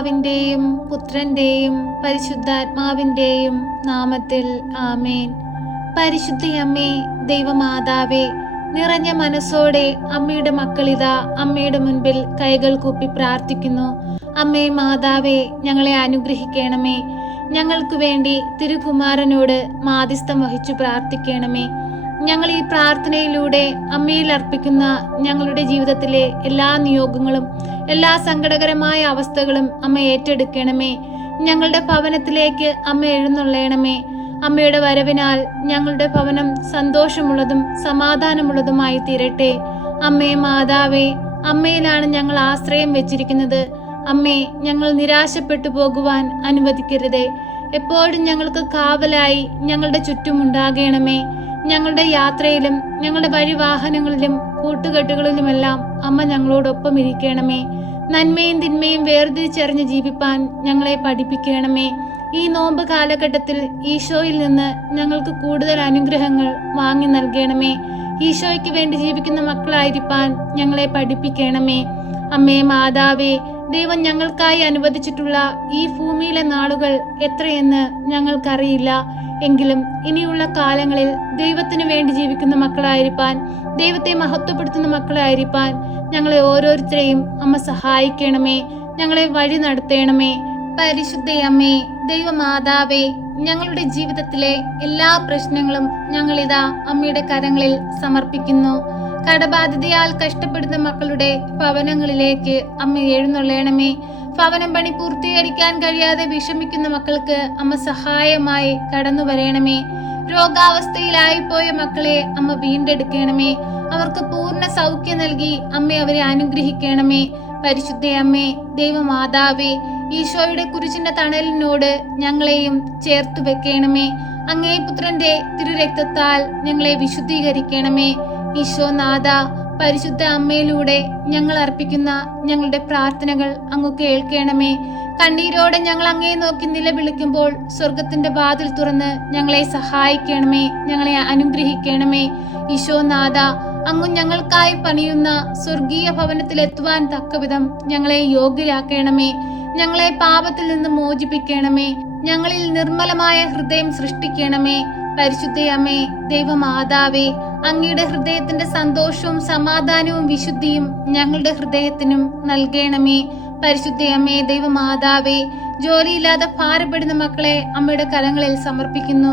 പിതാവിൻ്റെയും പുത്രൻ്റെയും പരിശുദ്ധാത്മാവിൻ്റെയും നാമത്തിൽ ആമേൻ. പരിശുദ്ധയമ്മേ, ദൈവമാതാവേ, നിറഞ്ഞ മനസ്സോടെ അമ്മയുടെ മക്കളിതാ അമ്മയുടെ മുൻപിൽ കൈകൾ കൂപ്പി പ്രാർത്ഥിക്കുന്നു. അമ്മേ മാതാവേ, ഞങ്ങളെ അനുഗ്രഹിക്കണമേ. ഞങ്ങൾക്ക് വേണ്ടി തിരുകുമാരനോട് മാധ്യസ്ഥം വഹിച്ചു പ്രാർത്ഥിക്കണമേ. ഞങ്ങൾ ഈ പ്രാർത്ഥനയിലൂടെ അമ്മയിൽ അർപ്പിക്കുന്ന ഞങ്ങളുടെ ജീവിതത്തിലെ എല്ലാ നിയോഗങ്ങളും എല്ലാ സങ്കടകരമായ അവസ്ഥകളും അമ്മ ഏറ്റെടുക്കണമേ. ഞങ്ങളുടെ ഭവനത്തിലേക്ക് അമ്മ എഴുന്നള്ളണമേ. അമ്മയുടെ വരവിനാൽ ഞങ്ങളുടെ ഭവനം സന്തോഷമുള്ളതും സമാധാനമുള്ളതുമായി തീരട്ടെ. അമ്മേ മാതാവേ, അമ്മയിലാണ് ഞങ്ങൾ ആശ്രയം വെച്ചിരിക്കുന്നത്. അമ്മേ, ഞങ്ങൾ നിരാശപ്പെട്ടു പോകുവാൻ അനുവദിക്കരുതേ. എപ്പോഴും ഞങ്ങൾക്ക് കാവലായി ഞങ്ങളുടെ ചുറ്റുമുണ്ടാകണമേ. ഞങ്ങളുടെ യാത്രയിലും ഞങ്ങളുടെ വഴിവാഹനങ്ങളിലും കൂട്ടുകെട്ടുകളിലുമെല്ലാം അമ്മ ഞങ്ങളോടൊപ്പം ഇരിക്കണമേ. നന്മയും തിന്മയും വേർതിരിച്ചറിഞ്ഞ് ജീവിപ്പാൻ ഞങ്ങളെ പഠിപ്പിക്കണമേ. ഈ നോമ്പ് കാലഘട്ടത്തിൽ ഈശോയിൽ നിന്ന് ഞങ്ങൾക്ക് കൂടുതൽ അനുഗ്രഹങ്ങൾ വാങ്ങി നൽകണമേ. ഈശോയ്ക്ക് വേണ്ടി ജീവിക്കുന്ന മക്കളായിരിക്കാൻ ഞങ്ങളെ പഠിപ്പിക്കണമേ. അമ്മേ മാതാവേ, ദൈവം ഞങ്ങൾക്കായി അനുവദിച്ചിട്ടുള്ള ഈ ഭൂമിയിലെ നാളുകൾ എത്രയെന്ന് ഞങ്ങൾക്കറിയില്ല. എങ്കിലും ഇനിയുള്ള കാലങ്ങളിൽ ദൈവത്തിന് വേണ്ടി ജീവിക്കുന്ന മക്കളായിരിക്കാൻ, ദൈവത്തെ മഹത്വപ്പെടുത്തുന്ന മക്കളായിരിക്കാൻ ഞങ്ങളെ ഓരോരുത്തരെയും അമ്മ സഹായിക്കണമേ. ഞങ്ങളെ വഴി നടത്തണമേ. പരിശുദ്ധയമ്മേ, ദൈവമാതാവേ, ഞങ്ങളുടെ ജീവിതത്തിലെ എല്ലാ പ്രശ്നങ്ങളും ഞങ്ങളിതാ അമ്മയുടെ കരങ്ങളിൽ സമർപ്പിക്കുന്നു. കടബാധ്യതയാൽ കഷ്ടപ്പെടുന്ന മക്കളുടെ ഭവനങ്ങളിലേക്ക് അമ്മ എഴുന്നള്ളണമേ. ഭവനം പണി പൂർത്തീകരിക്കാൻ കഴിയാതെ വിഷമിക്കുന്ന മക്കൾക്ക് അമ്മ സഹായമായി കടന്നു വരണമേ. രോഗാവസ്ഥയിലായിപ്പോയ മക്കളെ അമ്മ വീണ്ടെടുക്കണമേ. അവർക്ക് പൂർണ്ണ സൗഖ്യം നൽകി അമ്മ അവരെ അനുഗ്രഹിക്കണമേ. പരിശുദ്ധയമ്മേ, ദൈവമാതാവേ, ഈശോയുടെ കുരിശിന്റെ തണലിനോട് ഞങ്ങളെയും ചേർത്തു വെക്കണമേ. അങ്ങേ പുത്രന്റെ തിരുരക്തത്താൽ ഞങ്ങളെ വിശുദ്ധീകരിക്കണമേ. ഈശോനാഥ, പരിശുദ്ധ അമ്മയിലൂടെ ഞങ്ങൾ അർപ്പിക്കുന്ന ഞങ്ങളുടെ പ്രാർത്ഥനകൾ അങ്ങ് കേൾക്കണമേ. കണ്ണീരോടെ ഞങ്ങൾ അങ്ങേ നോക്കി നിലവിളിക്കുമ്പോൾ സ്വർഗത്തിന്റെ വാതിൽ തുറന്ന് ഞങ്ങളെ സഹായിക്കണമേ. ഞങ്ങളെ അനുഗ്രഹിക്കണമേ. ഈശോനാഥ, അങ്ങ് ഞങ്ങൾക്കായി പണിയുന്ന സ്വർഗീയ ഭവനത്തിൽ എത്തുവാൻ തക്കവിധം ഞങ്ങളെ യോഗ്യരാക്കണമേ. ഞങ്ങളെ പാപത്തിൽ നിന്ന് മോചിപ്പിക്കണമേ. ഞങ്ങളിൽ നിർമ്മലമായ ഹൃദയം സൃഷ്ടിക്കണമേ. പരിശുദ്ധയമ്മേ, ദൈവമാതാവേ, അങ്ങയുടെ ഹൃദയത്തിന്റെ സന്തോഷവും സമാധാനവും വിശുദ്ധിയും ഞങ്ങളുടെ ഹൃദയത്തിനും നൽകണമേ. പരിശുദ്ധയമ്മേ, ദൈവമാതാവേ, ജോലിയില്ലാതെ ഭാരപ്പെടുന്ന മക്കളെ അമ്മയുടെ കരങ്ങളിൽ സമർപ്പിക്കുന്നു.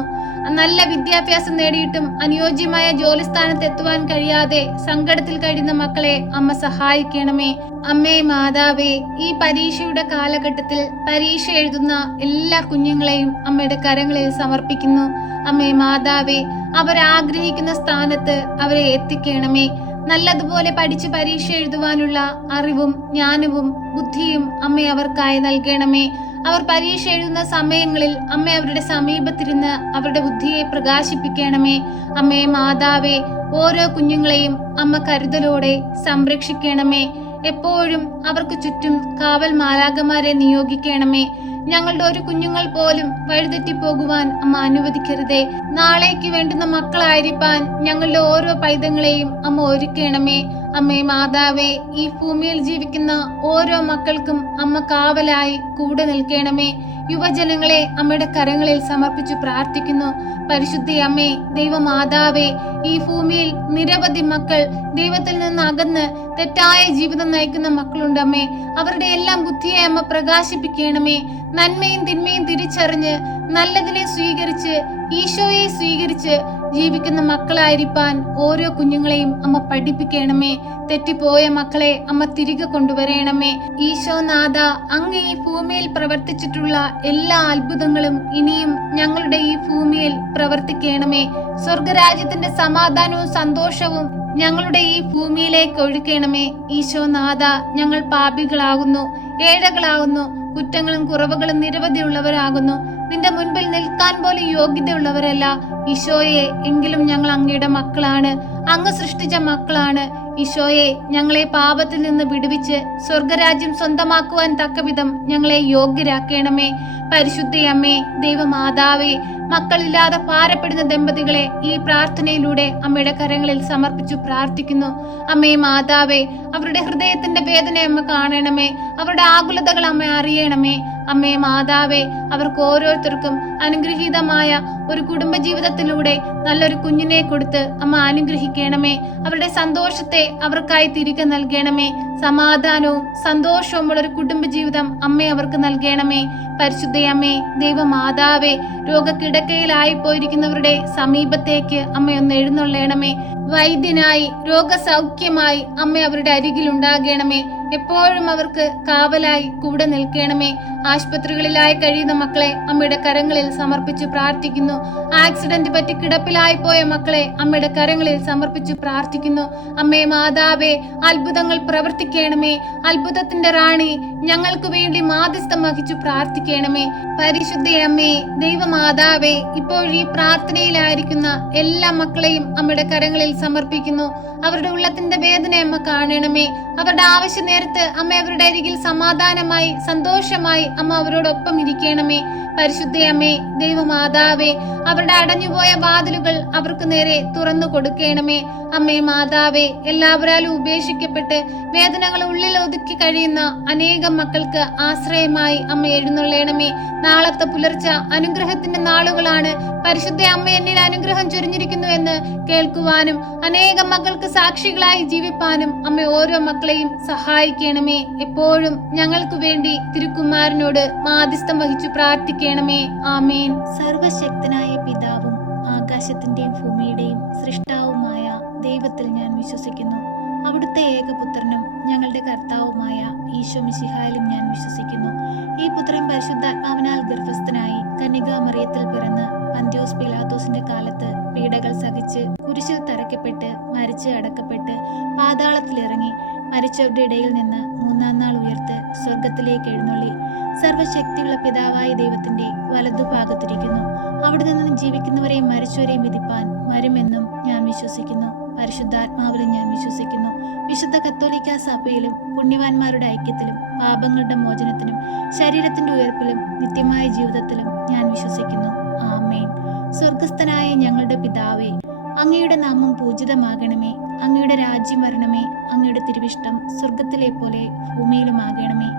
നല്ല വിദ്യാഭ്യാസം നേടിയിട്ടും അനുയോജ്യമായ ജോലി സ്ഥാനത്ത് എത്തുവാൻ കഴിയാതെ സങ്കടത്തിൽ കഴിയുന്ന മക്കളെ അമ്മ സഹായിക്കണമേ. അമ്മേ മാതാവേ, ഈ പരീക്ഷയുടെ കാലഘട്ടത്തിൽ പരീക്ഷ എഴുതുന്ന എല്ലാ കുഞ്ഞുങ്ങളെയും അമ്മയുടെ കരങ്ങളിൽ സമർപ്പിക്കുന്നു. അമ്മേ മാതാവേ, അവരാഗ്രഹിക്കുന്ന സ്ഥാനത്ത് അവരെ എത്തിക്കണമേ. നല്ലതുപോലെ പഠിച്ച് പരീക്ഷ എഴുതുവാനുള്ള അറിവും ജ്ഞാനവും ബുദ്ധിയും അമ്മ അവർക്കായി നൽകണമേ. അവർ പരീക്ഷ എഴുതുന്ന സമയങ്ങളിൽ അമ്മ അവരുടെ സമീപത്തിരുന്ന് അവരുടെ ബുദ്ധിയെ പ്രകാശിപ്പിക്കണമേ. അമ്മേ മാതാവേ, ഓരോ കുഞ്ഞുങ്ങളെയും അമ്മ കരുതലോടെ സംരക്ഷിക്കണമേ. എപ്പോഴും അവർക്ക് ചുറ്റും കാവൽ മാലാഖമാരെ നിയോഗിക്കണമേ. ഞങ്ങളുടെ ഒരു കുഞ്ഞുങ്ങൾ പോലും വഴിതെറ്റിപ്പോകുവാൻ അമ്മ അനുവദിക്കരുതേ. നാളേക്ക് വേണ്ടുന്ന മക്കളായിരിക്കാൻ ഞങ്ങളുടെ ഓരോ പൈതങ്ങളെയും അമ്മ ഒരുക്കണമേ. അമ്മേ മാതാവേ, ഈ ഭൂമിയിൽ ജീവിക്കുന്ന ഓരോ മക്കൾക്കും അമ്മ കാവലായി കൂടെ നിൽക്കണമേ. യുവജനങ്ങളെ അമ്മയുടെ കരങ്ങളിൽ സമർപ്പിച്ചു പ്രാർത്ഥിക്കുന്നു. പരിശുദ്ധയമ്മേ, ദൈവമാതാവേ, ഈ ഭൂമിയിൽ നിരവധി മക്കൾ ദൈവത്തിൽ നിന്ന് അകന്ന് തെറ്റായ ജീവിതം നയിക്കുന്ന മക്കളുണ്ട്. അമ്മേ, അവരുടെ എല്ലാം ബുദ്ധിയെ അമ്മ പ്രകാശിപ്പിക്കണമേ. നന്മയും തിന്മയും തിരിച്ചറിഞ്ഞ് നല്ലതിനെ സ്വീകരിച്ച് ഈശോയെ സ്വീകരിച്ച് ജീവിക്കുന്ന മക്കളായിരിക്കാൻ ഓരോ കുഞ്ഞുങ്ങളെയും അമ്മ പഠിപ്പിക്കണമേ. തെറ്റിപ്പോയ മക്കളെ അമ്മ തിരികെ കൊണ്ടുവരണമേ. ഈശോനാഥ, അങ്ങ് ഈ ഭൂമിയിൽ പ്രവർത്തിച്ചിട്ടുള്ള എല്ലാ അത്ഭുതങ്ങളും ഇനിയും ഞങ്ങളുടെ ഈ ഭൂമിയിൽ പ്രവർത്തിക്കണമേ. സ്വർഗരാജ്യത്തിന്റെ സമാധാനവും സന്തോഷവും ഞങ്ങളുടെ ഈ ഭൂമിയിലേക്ക് ഒഴുക്കണമേ. ഈശോനാഥ, ഞങ്ങൾ പാപികളാകുന്നു, ഏഴകളാകുന്നു, കുറ്റങ്ങളും കുറവുകളും നിരവധിയുള്ളവരാകുന്നു. നിന്റെ മുൻപിൽ നിൽക്കാൻ പോലും യോഗ്യതയുള്ളവരല്ല. ഈശോയെ, എങ്കിലും ഞങ്ങൾ അങ്ങയുടെ മക്കളാണ്, അങ്ങ് സൃഷ്ടിച്ച മക്കളാണ്. ഈശോയെ, ഞങ്ങളെ പാപത്തിൽ നിന്ന് വിടുവിച്ച് സ്വർഗരാജ്യം സ്വന്തമാക്കുവാൻ തക്കവിധം ഞങ്ങളെ യോഗ്യരാക്കണമേ. പരിശുദ്ധയമ്മേ, ദൈവമാതാവേ, മക്കളില്ലാതെ ഭാരപ്പെടുന്ന ദമ്പതികളെ ഈ പ്രാർത്ഥനയിലൂടെ അമ്മയുടെ കരങ്ങളിൽ സമർപ്പിച്ചു പ്രാർത്ഥിക്കുന്നു. അമ്മേ മാതാവേ, അവരുടെ ഹൃദയത്തിന്റെ വേദന അമ്മ കാണണമേ, അവരുടെ ആകുലതകൾ അമ്മ അറിയണമേ. അമ്മേ മാതാവേ, അവർക്ക് ഓരോരുത്തർക്കും അനുഗ്രഹീതമായ ഒരു കുടുംബജീവിതത്തിലൂടെ നല്ലൊരു കുഞ്ഞിനെ കൊടുത്ത് അമ്മ അനുഗ്രഹിക്കണമേ. അവരുടെ സന്തോഷത്തെ അവർക്കായി തിരികെ നൽകണമേ. സമാധാനവും സന്തോഷവുമുള്ള ഒരു കുടുംബജീവിതം അമ്മ അവർക്ക് നൽകണമേ. പരിശുദ്ധയമ്മേ, ദൈവമാതാവേ, രോഗക്കിടക്കയിലായി പോയിരിക്കുന്നവരുടെ സമീപത്തേക്ക് അമ്മ ഒന്ന് എഴുന്നള്ളണമേ. വൈദ്യനായി രോഗസൗഖ്യമായി അമ്മ അവരുടെ അരികിൽ ഉണ്ടാകണമേ. എപ്പോഴും അവർക്ക് കാവലായി കൂടെ നിൽക്കണമേ. ആശുപത്രികളിലായി കഴിയുന്ന മക്കളെ അമ്മയുടെ കരങ്ങളിൽ സമർപ്പിച്ചു പ്രാർത്ഥിക്കുന്നു. ആക്സിഡന്റ് പറ്റി കിടപ്പിലായി പോയ മക്കളെ അമ്മയുടെ കരങ്ങളിൽ സമർപ്പിച്ചു പ്രാർത്ഥിക്കുന്നു. അമ്മേ മാതാവേ, അത്ഭുതങ്ങൾ പ്രവർത്തിക്കണമേ. അത്ഭുതത്തിന്റെ റാണി, ഞങ്ങൾക്ക് വേണ്ടി മാധ്യസ്ഥം വഹിച്ചു പ്രാർത്ഥിക്കണമേ. പരിശുദ്ധയമ്മേ, ദൈവമാതാവേ, ഇപ്പോൾ ഈ പ്രാർത്ഥനയിലായിരിക്കുന്ന എല്ലാ മക്കളെയും അമ്മയുടെ കരങ്ങളിൽ സമർപ്പിക്കുന്നു. അവരുടെ ഉള്ളത്തിന്റെ വേദന അമ്മ കാണണമേ. അവരുടെ ആവശ്യ നേരത്ത് അമ്മ അവരുടെ അരികിൽ സമാധാനമായി സന്തോഷമായി അമ്മ അവരോടൊപ്പം ഇരിക്കണമേ. പരിശുദ്ധയമ്മേ, ദൈവമാതാവേ, അവരുടെ അടഞ്ഞുപോയ വാതിലുകൾ അവർക്ക് നേരെ തുറന്നു കൊടുക്കണമേ. അമ്മേ മാതാവേ, എല്ലാവരാലും ഉപേക്ഷിക്കപ്പെട്ട് വേദനകൾ ഉള്ളിൽ ഒതുക്കി കഴിയുന്ന അനേകം മക്കൾക്ക് ആശ്രയമായി അമ്മ എഴുന്നള്ളണമേ. നാളത്തെ പുലർച്ച അനുഗ്രഹത്തിന്റെ നാളുകളാണ്. പരിശുദ്ധ അമ്മ എന്നിൽ അനുഗ്രഹം ചൊരിഞ്ഞിരിക്കുന്നു എന്ന് കേൾക്കുവാനും അനേകം മക്കൾക്ക് സാക്ഷികളായി ജീവിപ്പാനും അമ്മ ഓരോ മക്കളെയും സഹായിക്കണമേ. എപ്പോഴും ഞങ്ങൾക്ക് വേണ്ടി തിരുക്കുമാരനോട് മാധ്യസ്ഥം വഹിച്ചു പ്രാർത്ഥിക്കണമേ. ആമേൻ. സർവശക്തനായ പിതാവും ആകാശത്തിന്റെയും ഭൂമിയുടെയും സൃഷ്ടാവുമായ ദൈവത്തിൽ ഞാൻ വിശ്വസിക്കുന്നു. അവിടുത്തെ ഏകപുത്രനും ഞങ്ങളുടെ കർത്താവുമായ ഈശോ മിശിഹായിലും ഞാൻ വിശ്വസിക്കുന്നു. ഈ പുത്രൻ പരിശുദ്ധാത്മാവിനാൽ ഗർഭസ്ഥനായി കന്യകാമറിയത്തിൽ പിറന്ന് പന്ത്യോസ് പിലാത്തോസിന്റെ കാലത്ത് പീഡകൾ സഹിച്ച് കുരിശിൽ തറയ്ക്കപ്പെട്ട് മരിച്ച് അടക്കപ്പെട്ട് പാതാളത്തിലിറങ്ങി മരിച്ചവരുടെ ഇടയിൽ നിന്ന് മൂന്നാം നാൾ ഉയർത്ത് സ്വർഗത്തിലേക്ക് എഴുന്നള്ളി സർവശക്തിയുള്ള പിതാവായ ദൈവത്തിന്റെ വലതുഭാഗത്തിരിക്കുന്നു. അവിടെ നിന്നും ജീവിക്കുന്നവരെയും മരിച്ചവരെയും വിധിപ്പാൻ വരുമെന്നും ഞാൻ വിശ്വസിക്കുന്നു. പരിശുദ്ധാത്മാവിലും ഞാൻ വിശ്വസിക്കുന്നു. വിശുദ്ധ കത്തോലിക്ക സഭയിലും പുണ്യവാന്മാരുടെ ഐക്യത്തിലും പാപങ്ങളുടെ മോചനത്തിനും ശരീരത്തിന്റെ ഉയർപ്പിലും നിത്യമായ ജീവിതത്തിലും ഞാൻ വിശ്വസിക്കുന്നു. ആമേൻ. സ്വർഗസ്ഥനായ ഞങ്ങളുടെ പിതാവേ, അങ്ങയുടെ നാമം പൂജിതമാകണമേ. അങ്ങയുടെ രാജ്യം വരണമേ. അങ്ങയുടെ തിരുവിഷ്ടം സ്വർഗത്തിലെ പോലെ ഭൂമിയിലുമാകണമേ.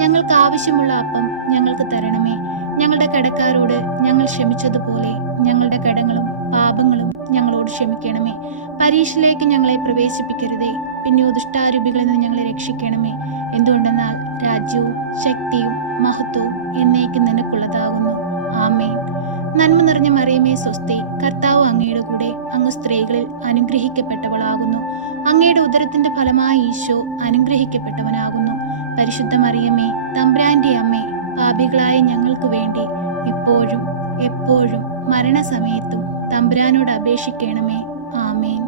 ഞങ്ങൾക്ക് ആവശ്യമുള്ള അപ്പം ഞങ്ങൾക്ക് തരണമേ. ഞങ്ങളുടെ കടക്കാരോട് ഞങ്ങൾ ക്ഷമിച്ചതുപോലെ ഞങ്ങളുടെ കടങ്ങളും പാപങ്ങളും ഞങ്ങളോട് ക്ഷമിക്കണമേ. പരീക്ഷയിലേക്ക് ഞങ്ങളെ പ്രവേശിപ്പിക്കരുതേ, പിന്നെയോ ദുഷ്ടാരൂപികളിൽ നിന്ന് ഞങ്ങളെ രക്ഷിക്കണമേ. എന്തുകൊണ്ടെന്നാൽ രാജ്യവും ശക്തിയും മഹത്വവും എന്നേക്കും നിനക്കുള്ളതാകുന്നു. ആമേൻ. നന്മ നിറഞ്ഞ മറിയമേ സ്വസ്തി, കർത്താവ് അങ്ങയുടെ കൂടെ, അങ്ങ് സ്ത്രീകളിൽ അനുഗ്രഹിക്കപ്പെട്ടവളാകുന്നു. അങ്ങയുടെ ഉദരത്തിന്റെ ഫലമായി ഈശോ അനുഗ്രഹിക്കപ്പെട്ടവനാകുന്നു. പരിശുദ്ധ മറിയമേ, തമ്പുരാന്റെ അമ്മേ, പാപികളായ ഞങ്ങൾക്ക് വേണ്ടി ഇപ്പോഴും എപ്പോഴും മരണസമയത്തും തമ്പുരാനോട് അപേക്ഷിക്കണമേ. ആമേൻ.